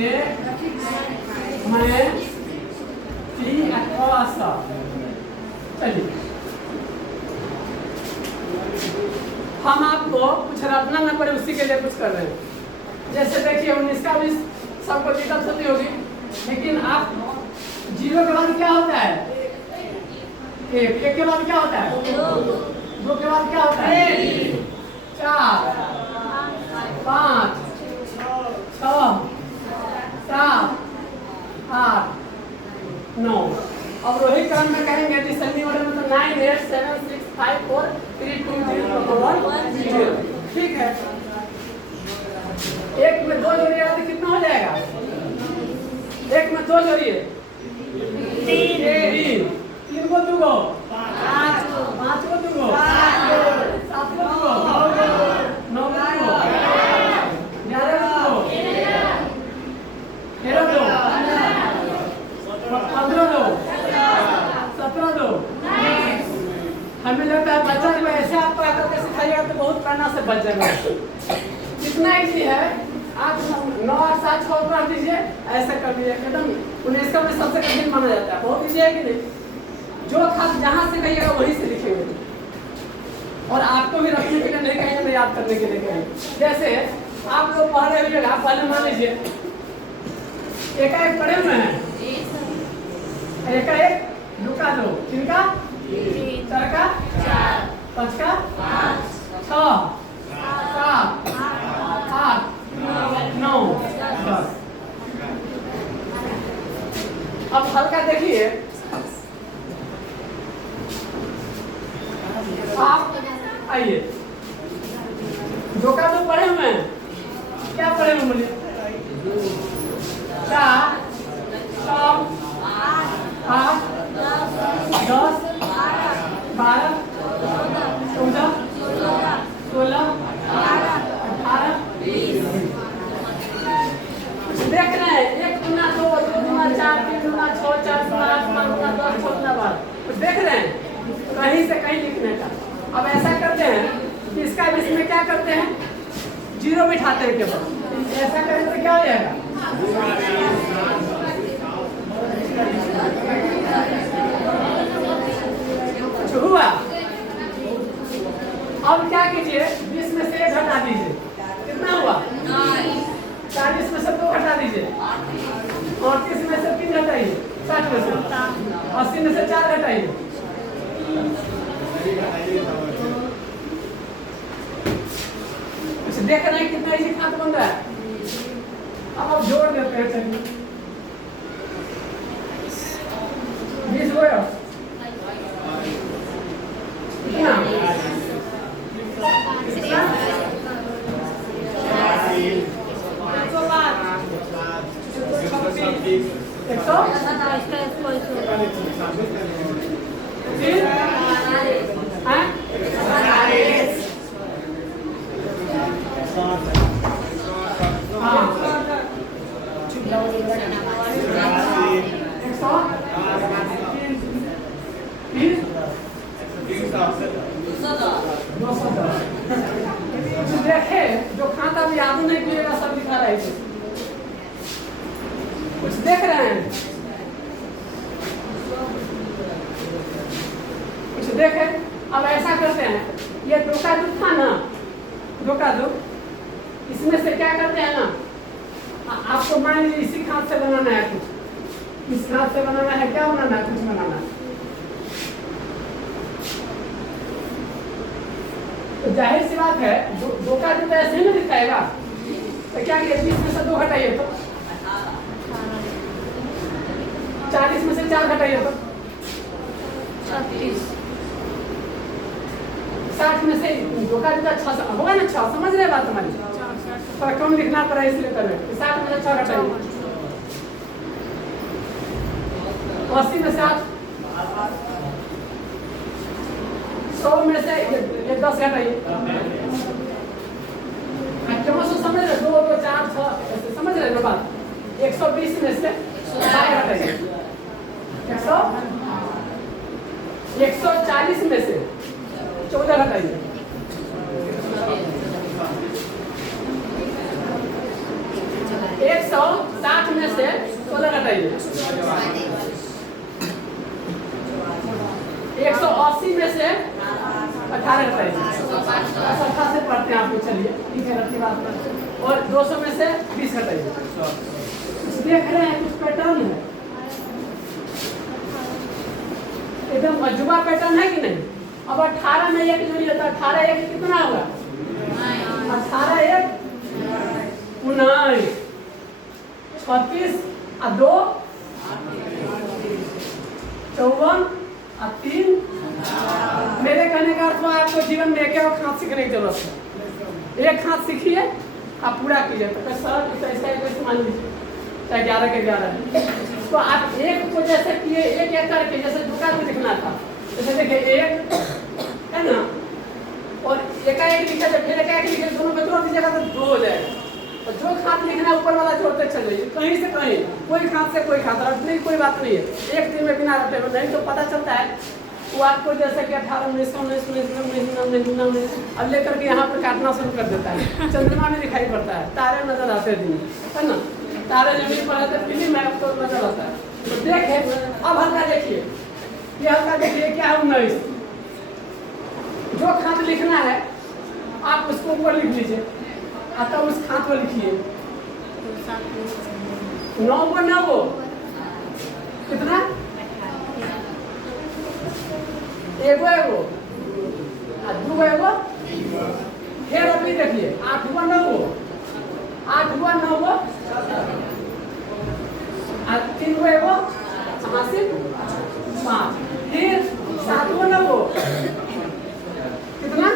मैं टी अथवा सा। चलिए हम आपको कुछ रटना ना पड़े उसी के लिए कुछ कर रहे हैं। जैसे देखिए 19 का भी सबको दिक्कत होती होगी, लेकिन आप 0 के बाद क्या होता है? 1 के बाद क्या होता है? 2 के बाद क्या होता है? 4 5 6 7 8 9। अब रोहित क्रम में कहेंगे डिसेंडिंग ऑर्डर में तो 9 8 7 6 5 4 3 2 0। ठीक है, 1 में 2 जोड़िएगा तो कितना हो जाएगा? 1 में 2 जोड़िए 3 3 को 2 को 5 को 2 को 7 को 2 को 9 को 2 को 11 को 2 13 को 15 को 17 को। हमें लगता है बच्चा जब ऐसे आपको करके सिखाइएगा तो बहुत करना से बच जाएगा। कितना इजी है, आप 9 8 7 6 कर दीजिए, ऐसा कर दीजिए एकदम। 19 का में सबसे कठिन माना जाता है, बहुत इजी है कि नहीं? जो खास जहाँ से कहिएगा वहीं से लिखेंगे, और आपको भी रखने के लिए नहीं कहेंगे, नहीं याद करने के लिए कहेंगे। जैसे आप लोग पढ़ रहे होइएगा, आप पहले मान लीजिए एकाएक पढ़े हुए हैं, एकाएक 2 का 2, 3 का 4 का 5 का 6 7 8 9 10। अब हल्का देखिए, आप आइए 2 का 2 पढ़े हुए हैं, क्या पढ़े हुए बोलिए? 4 6 8 10 12 14 16 18 20। देख रहे हैं 1 गुना 2 2 गुना 4 3 गुना 6 4 गुना 8 5 गुना 10 6 गुना 12। देख रहे हैं कहीं से कहीं लिखने का। अब ऐसा करते हैं कि इसका इसमें क्या करते हैं, 0 बिठाते हैं केवल। ऐसा करें तो क्या हो जाएगा? हुआ। अब क्या कीजिए, 20 में से 1 हटा दीजिए, कितना हुआ? 40 में से 2 हटा दीजिए, 38 में से 3 हटाइए, 60 में से 80 में से 4 हटाइए। देख रहे हैं कितना इजी खात बन रहा है। अब आप जोड़ देते हैं, चलिए 20 हो गया कितना? देखे जो खाता भी याद नहीं किएगा, सब लिखा रहे थे। कुछ देख रहे हैं, कुछ देखे। अब ऐसा करते हैं, ये 2 का 2 था ना, 2 का 2, इसमें से क्या करते हैं ना, आपको मान लीजिए इसी खाद से बनाना है, कुछ इस खाद से बनाना है, क्या बनाना है? कुछ बनाना है। तो जाहिर सी बात है 2 का 2 तो ऐसे ही ना दिखाएगा, तो क्या किया, 20 में से 2 हटाइए तो 40 में से 4 हटाइए तो 36, 60 में से 2 का 2 6 होगा ना, 6 समझ रहे बात हमारी? थोड़ा कम लिखना पड़ा इसलिए कर रहे हैं। 60 में से 6 हटाइए, 80 में से 8, 100 में से ये 10 हटाइए। समझ रहे? 2 2 4 6 समझ रहे ना बात? 120 में से 4 हटाइए, 140 में से 14 हटाइए, 160 से 16 घटाइए। 180 में से 18 घटाइए। संख्या से पढ़ते हैं आपको, चलिए ठीक है, रखी बात करते हैं। और 200 में से 20 घटाइए। देख रहे हैं कुछ पैटर्न है, एकदम अजूबा पैटर्न है कि नहीं। अब 18 में एक जोड़ी होता है, 18 एक कितना होगा? 18 एक 19, 36 और 2 54 और 3। मेरे कहने का अर्थ आपको जीवन में एक और खात सीखने की जरूरत है। एक खात सीखिए, आप पूरा कीजिए। तो सर ऐसा मान लीजिए चाहे 11 के 11 तो आप एक को जैसे किए, एक एक करके, जैसे दुका को लिखना था, जैसे देखिए एक है ना, और एकाएक लिखा जाए, फिर एकाएक लिखे, दोनों को जोड़ दीजिएगा तो 2 हो जाएगा। और जो खात लिखना ऊपर वाला जोड़ते चल जाइए, कहीं से कहीं, कोई खात से कोई खात रटने की कोई बात नहीं है। एक दिन में बिना रटे नहीं तो पता चलता है वो आपको जैसे कि 18 19 19 अब लेकर के यहाँ पर काटना शुरू कर देता है। चंद्रमा में दिखाई पड़ता है, तारे नजर आते हैं दिन, है ना, तारे जमीन पर आते, फिल्म में आपको नजर आता है। तो देखे, अब हल्का देखिए, ये हल्का देखिए क्या 19। जो खात लिखना है आप उसको ऊपर लिख लीजिए, आता उस खात को लिखिए। 9 को 9 कितना? एगो एगो और 2 एगो। फिर अभी देखिए 8 को 9 8 को 9 और 3 को एगो 5 फिर 7 को 9 कितना?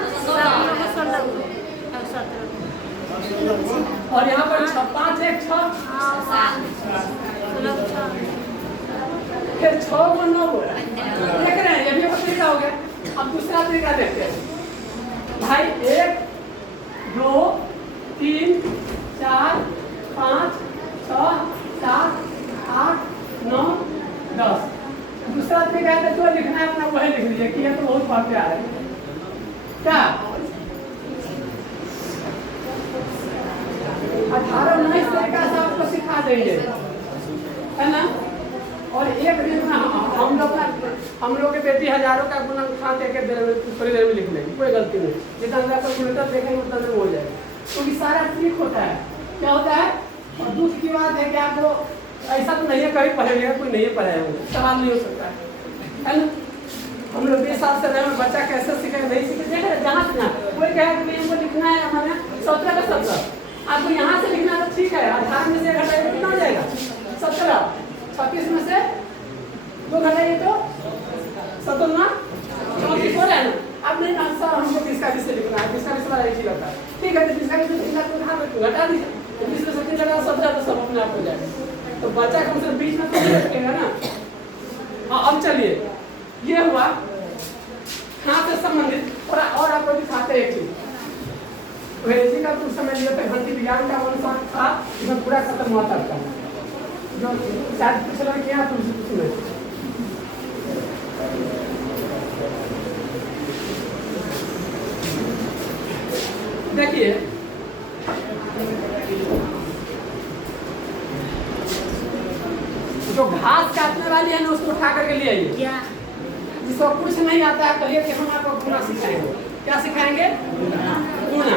और यहाँ पर 5 1 6 फिर 6 को 9 देख रहे हैं। ये भी तरीका हो गया। अब दूसरा तरीका देखते हैं भाई। 1 2 3 4 5 6 7 8 9 10। दूसरा तरीका है जो लिखना है अपना वही लिख लीजिए, किया तो बहुत पढ़ते आ रहे हैं क्या। 18 19 तरीका से आपको सिखा देंगे, है ना। और एक दिन में हम लोग के बेटी हजारों का गुना उठा के थोड़ी देर में लिख लेंगे, कोई गलती नहीं। जितना अंदर कैलकुलेटर देखेंगे उतना देर हो जाएगा, क्योंकि सारा ट्रिक होता है। क्या होता है? और दुख की बात है कि आपको ऐसा तो नहीं है कहीं पढ़ेगा, कोई नहीं पढ़ाया होगा, सवाल नहीं हो सकता है ना। हम लोग 20 साल से रहे, बच्चा कैसे सीखेगा, नहीं सीखे, देख रहे जहाँ से ना कोई कहे कि हमको लिखना है हमारे 17 का 17, आपको यहाँ से लिखना तो ठीक है। 18 में से घटाइए कितना हो जाएगा? 17। 36 में से 2 घटाइए तो 17 ना 34 हो रहा है ना। अब नहीं ना सर हमको 20 का 20 से लिखना है, 20 का 20 वाला एक ही रहता है, ठीक है। तो 20 का 20 घटा दीजिए, 20 में 17 लगा 17 तो सब अपने आप हो जाएगा। तो बच्चा कम से कम 20 में तो रखेगा ना। हाँ अब चलिए, ये हुआ खात से संबंधित। और आपको दिखाते हैं एक चीज, अंग्रेजी का कुछ समय लिया था, घंटी विज्ञान का अनुसार था, इसमें पूरा खत्म हुआ था जो शायद पिछला किया तो उसमें देखिए जो घास काटने वाली है ना उसको उठा करके ले आइए। जिसको कुछ नहीं आता है कहिए कि हम आपको गुना सिखाएंगे। क्या सिखाएंगे? गुना।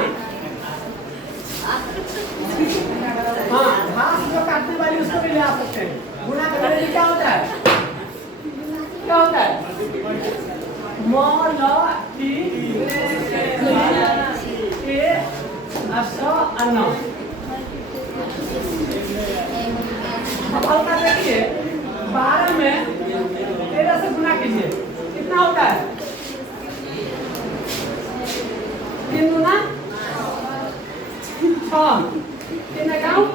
हाँ, घास जो काटने वाली उसको भी ले आ सकते हैं। गुना का अंग्रेजी क्या होता है? क्या होता है? अब हल्का देखिए 12 में 13 से गुना कीजिए, कितना होता है? 3 गुना 6, 3 अकाउंट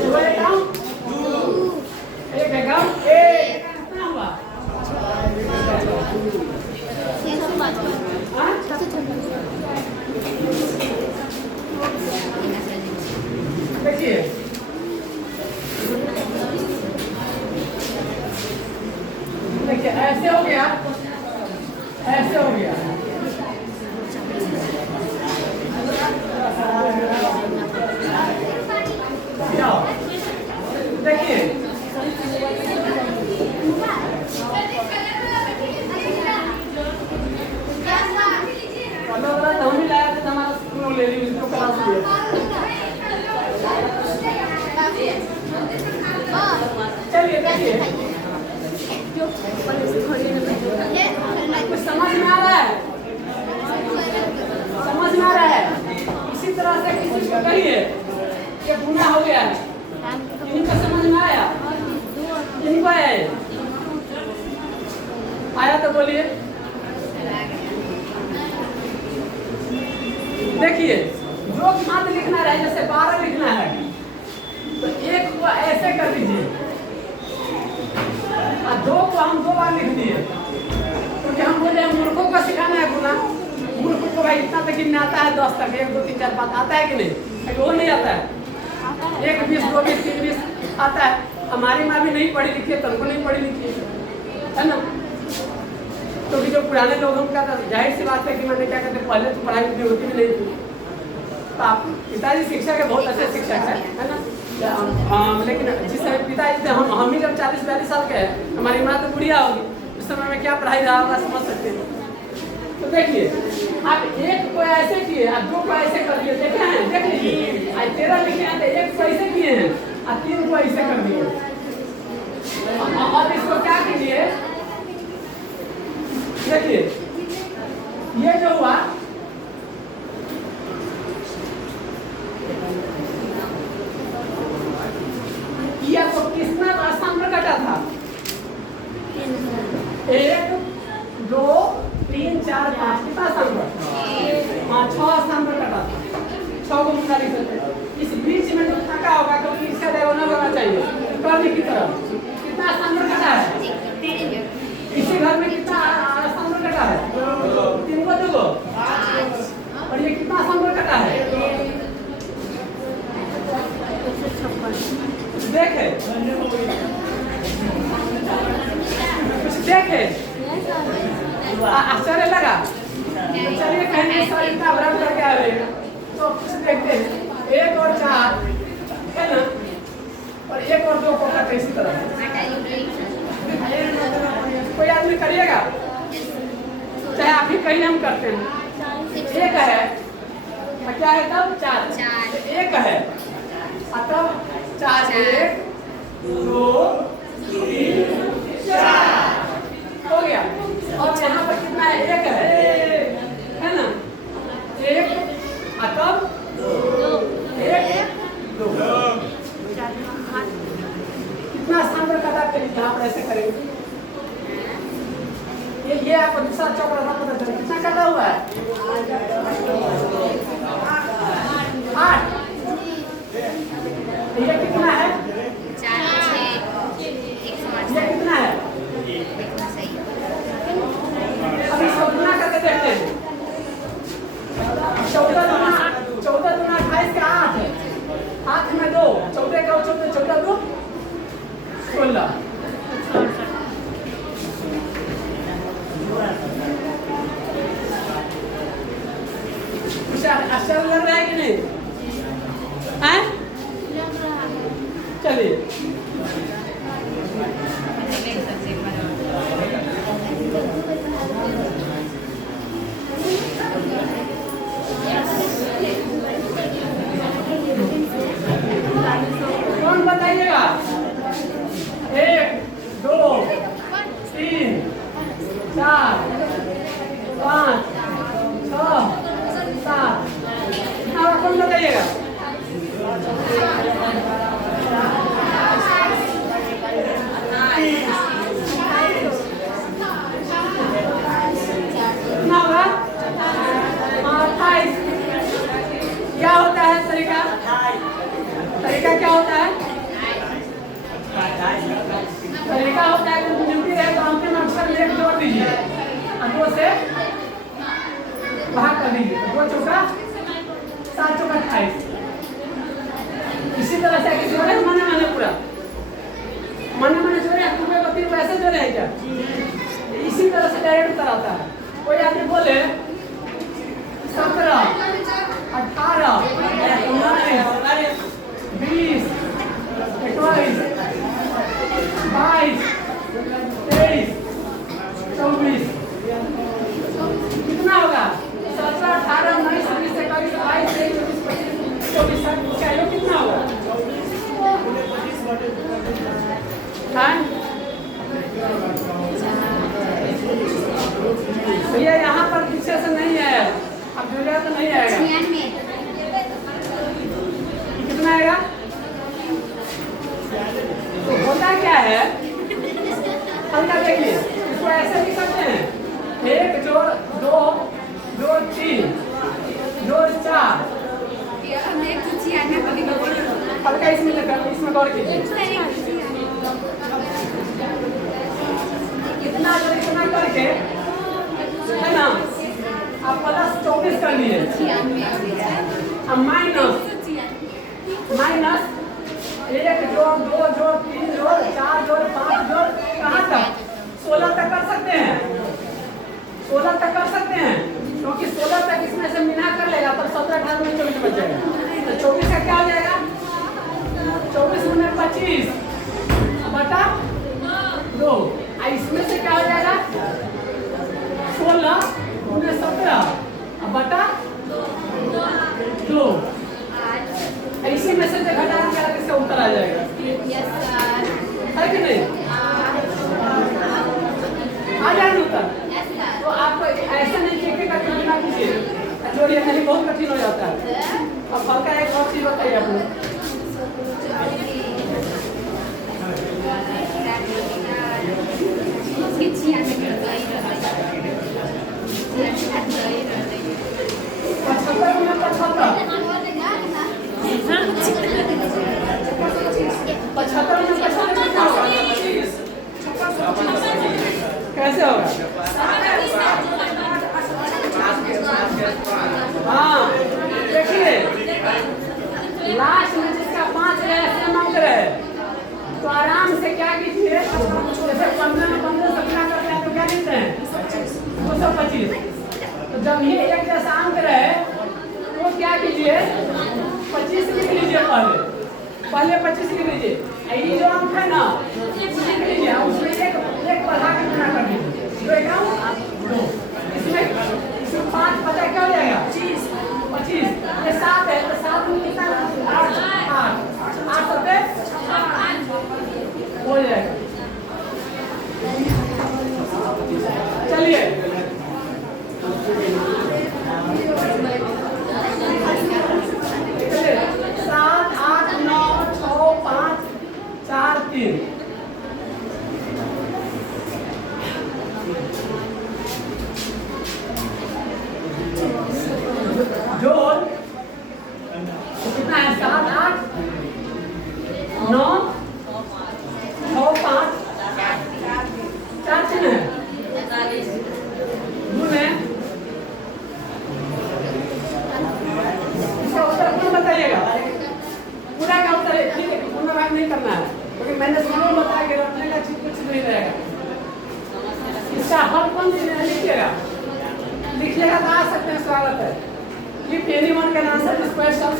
2 अकाउंट 1 अकाउंट 1, कितना हुआ? देखिए देखिए ऐसे हो गया, ऐसे हो गया। गुना हो गया है। इनको समझ में आया? इनको आया है? आया तो बोलिए। देखिए जो मात्र लिखना रहे, जैसे 12 लिखना है तो 1 को ऐसे कर दीजिए और 2 को हम 2 बार लिख दिए, क्योंकि हम बोले मूर्खों को सिखाना है गुना। मूर्ख को भाई इतना तक गिनना आता है 10 तक, 1 2 3 4 5 आता है कि नहीं? वो नहीं आता है। 1 20 2 20 3 20 आता है। हमारी माँ भी नहीं पढ़ी लिखी है, तुमको नहीं पढ़ी लिखी है ना। तो जो पुराने लोगों का जाहिर सी बात है कि मैंने क्या कहते हैं, पहले तो पढ़ाई लिखाई होती भी नहीं थी। तो आप पिताजी शिक्षक है, बहुत अच्छे शिक्षक है ना। लेकिन जिस समय पिताजी थे, हम ही जब 40-42 साल के हैं, हमारी माँ तो बुढ़िया होगी, उस समय में क्या पढ़ाई रहा होगा समझ सकते हैं। तो देखिए आप 1 को ऐसे किए और 2 को ऐसे कर दिए, देखे हैं? देख लीजिए आज 13 लिखे हैं तो 1 को ऐसे किए हैं और 3 को ऐसे कर दिए। और इसको क्या कीजिए, देखिए ये जो हुआ यह तो कितना स्थान पर कटा था? 1 2 3 4 5 कितना स्थान पर? 6 स्थान पर कटा था। 6 को मुद्दा लिख सकते। इस बीच में जो थका होगा क्योंकि इसका डायगोनल होना चाहिए कर्म की तरफ, कितना स्थान पर कटा है? इसी घर में कितना स्थान पर कटा है? 3 को 2 को। और ये कितना स्थान पर कटा है? देखे कुछ देखे आश्चर्य लगा। तो चलिए कहीं सर इतना भ्रम करके आ रहे हैं तो कुछ देखते हैं। 1 और 4 है ना, और 1 और 2 को करते इसी तरह। कोई आदमी करिएगा, चाहे आप ही कहीं हम करते हैं। 1 है क्या है तब? 4 1 है तब 4 1 2 3 4 हो गया। और यहाँ पर कितना है? 1 है ना। 1 तब 1 2 कितना स्थान पर कटा के यहाँ पर ऐसे करेंगे। ये आपको दूसरा चौक रखना पता चले कितना कटा हुआ है? 8। ये कितना है? 4 6 ये कितना है? अभी सब गुना करके देखते हैं। 14 दूना 28 का 8 है। 8 में 2 14 का 14 2 16। कुछ आश्चर्य लग रहा है कि नहीं? हैं? चलिए कौन बताइएगा? 1 2 3 4 5 6 7 कौन बताइएगा? कितना होगा? 28। क्या होता है तरीका? तरीका क्या होता है? तरीका होता है कि गिनती रहे तो अंतिम अक्षर में 1 जोड़ दीजिए और 2 से भाग कर दीजिए। 2 चौका 7 चौका 28। इसी तरह से आगे जोड़े मने पूरा मने जोड़े। तुम्हें बत्ती को ऐसे जोड़े हैं क्या? इसी तरह से डायरेक्ट उत्तर आता है। कोई आदमी बोले 17 18 19 20 21 22 23 24 कितना होगा? 17 18 19 20 21 22 23 24 24 कितना होगा? भैया यहाँ पर पीछे से नहीं है, अब जुड़िया तो नहीं आएगा। गौर कीजिए, इतना जो इतना करके है ना, आप प्लस 24 कर लिए, अब माइनस 1 जोड़ 2 जोड़ 3 जोड़ 4 जोड़ 5 जोड़ कहाँ तक 16 तक कर सकते हैं, 16 तक कर सकते हैं, क्योंकि 16 तक इसमें से मिला कर लेगा तब 17 18 में 24 बच जाएगा। तो 24 का क्या हो जाएगा, 24 गुने 25 बटा 2, इसमें से क्या हो जाएगा 16 गुने 17 बटा 2, इसी में से घटा के इसका उत्तर आ जाएगा, है कि नहीं, आ जाएगा उत्तर। तो आपको ऐसा नहीं कि एक करना कीजिए, जोड़िए नहीं, बहुत कठिन हो जाता है। अब फल का एक और चीज बताइए आप लोग, कैसे होगा, हाँ देखिए लास्ट में जिसका 5 रहे मांग रहे तो आराम से क्या कीजिए, जैसे 15 में 15 सपना करते हैं तो क्या लिखते हैं 225, तो जब ये एक जैसा अंक रहे तो क्या कीजिए 25 लिख लीजिए, पहले 25 लिख लीजिए, ये जो अंक है ना लिख लीजिए, उसमें एक बढ़ा के गुना कर दीजिए, जो एकाउंट 2, इसमें 5 पता क्या हो जाएगा 25, ये 7 है तो 7 में कितना 8 सत्ते हो जाएगा। चलिए 7 8 9 6 5 4 3 जोड़ कितना है 7 8 9 6 5 4 चिन्ह है, गुने इसका उत्तर कौन बताइएगा, पूरा का उत्तर ठीक है, पूरा भाग नहीं करना है क्योंकि मैंने शुरू बताया कि रखने का चीज कुछ नहीं रहेगा, इसका हल कौन लिखिएगा, लिखिएगा तो आ सकते हैं, स्वागत है। If anyone can answer this question,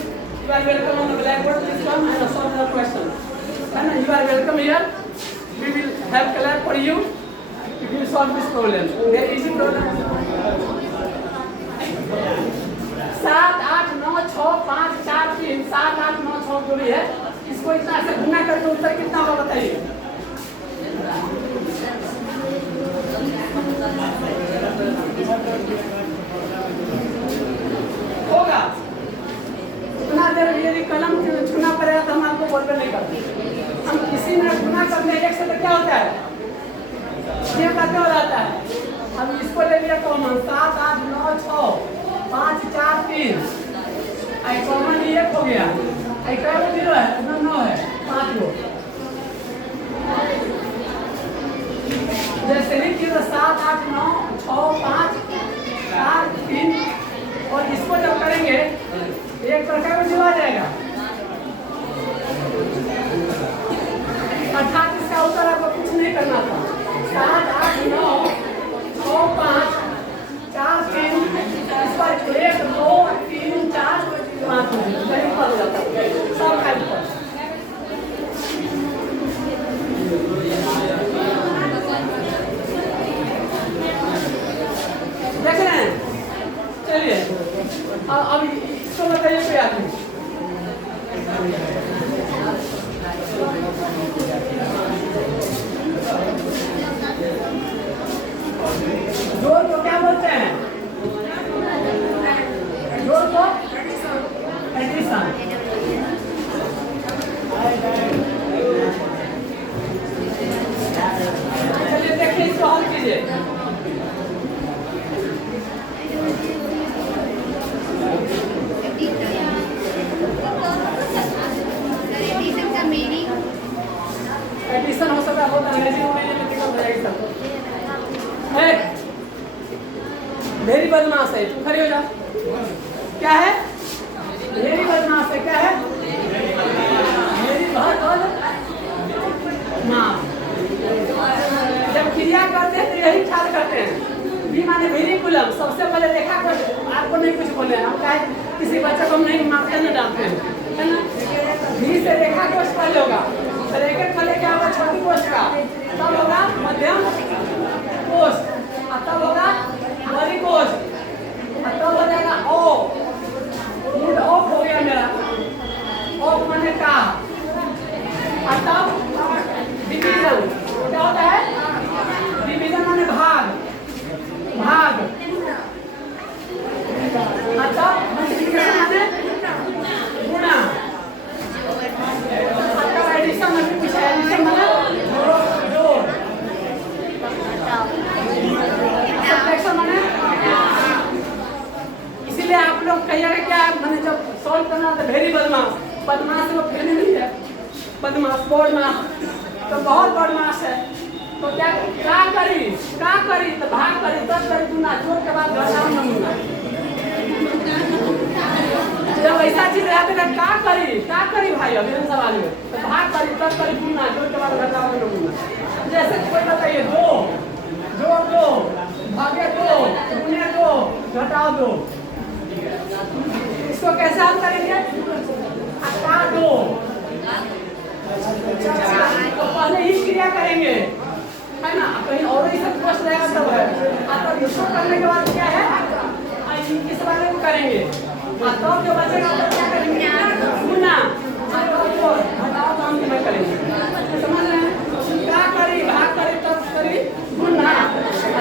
you are welcome on the blackboard. Please come and solve the question. And you are welcome here. We will have class for you if you solve this problem. Very easy problem. 7 8 9 6 5 4 3 7 8 9 6 जो भी है, इसको इतना से गुना करके उत्तर कितना होगा बताइए। होगा उतना देर यदि कलम छूना पड़ेगा तो हम आपको बोलते नहीं करते, हम किसी में गुना करते हैं एक से तो क्या होता है ये करते हो जाता है, हम इसको ले लिया कॉमन 7 8 9 6 5 4 3 आई कॉमन ये हो गया, आई क्या जीरो है इतना 9 है 5 गो, जैसे लिखिए 7 8 9 6 5 4 3 और इसको जब करेंगे एक प्रकार में जुड़ा जाएगा, अर्थात इसका उत्तर आपको कुछ नहीं करना था, 7 8 9 6 5 4 3 इस पर 1 2 3 4 5 कहीं पर जाता है सब खाली पर देख रहे हैं। चलिए अब इसको बताइए कोई आदमी जोड़ को क्या बोलते हैं, जोड़ को एडिशन, चलिए देखिए इसको हल कीजिए, एडिशन का मीनिंग थोड़ा बहुत अंग्रेजी में निकल जाएगी सब। भेरी बदमाश है, तुम खड़ी हो जा। क्या है? भेरी बदमाश है। क्या है? भेरी बहुत बदमाश। जब क्रिया करते हैं तो यही ख्याल करते हैं। भी माने भेरी कुलम, सबसे पहले देखा कुछ आपको नहीं कुछ बोले, हम कहे किसी बच्चे को हम नहीं मारते न डांटते हैं, है ना? भी से रेखा कोश पहले होगा, ब्रैकेट पहले क्या होगा? छोटी कोश का, तब होगा मध्यम कोश, तब होगा बड़ी कोश, तब हो जाएगा ओ, मूड ऑफ हो गया मेरा, ऑफ माने का, तब डिवीजन क्या होता है? डिवीजन माने भाग, भाग, तब मल्टीप्लिकेशन माने गुणा, तब एडिशन माने कुछ एडिशन माने जोड़, सब्ट्रैक्शन माने, इसीलिए आप लोग कहिएगा क्या मैंने जब सॉल्व करना तो भेरी बदमाश, बदमाश वो फेल नहीं है, बदमाश बदमाश तो बहुत बदमाश है। तो क्या करी तो भाग करी, तब करी गुना, जोड़ के बाद घटाओ नमूना। जब ऐसा चीज रहते हैं क्या करी भाई अभी सवाल में, तो भाग करी तब करी गुना, जोड़ के बाद घटाओ नमूना। जैसे कोई बताइए दो, जोड़ दो, भागे दो, गुने दो, घटाओ दो, इसको कैसे हल करेंगे? हटा दो, तो पहले ही क्रिया करेंगे, है ना? कहीं और ही सब क्वेश्चन रहेगा तब है। तब इसको करने के बाद क्या है? इस वाले को करेंगे, तब जो बचेगा तो क्या करेंगे? गुना, घटाओ तो हम कितना करेंगे? समझ रहे हैं? क्या करी भाग करी तब करी गुना,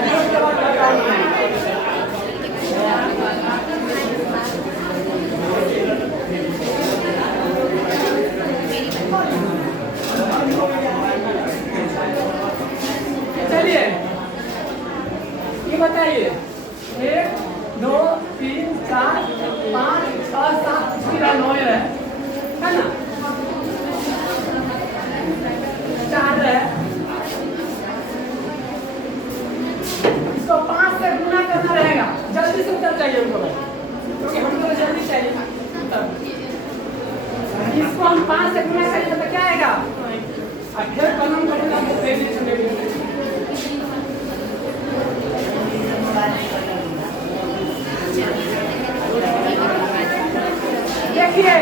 जोड़ के बाद घटाओ। चलिए ये बताइए 1 2 3 4 5 6 7 9 है ना? 4 है, इसको 5 से गुना करना रहेगा। जल्दी से उत्तर चाहिए हमको, क्योंकि हमको जल्दी चाहिए उत्तर। इसको हम 5 से गुना करेंगे तो क्या आएगा? अक्षर कलम करेंगे तो डेफिनेशन देंगे। देखिए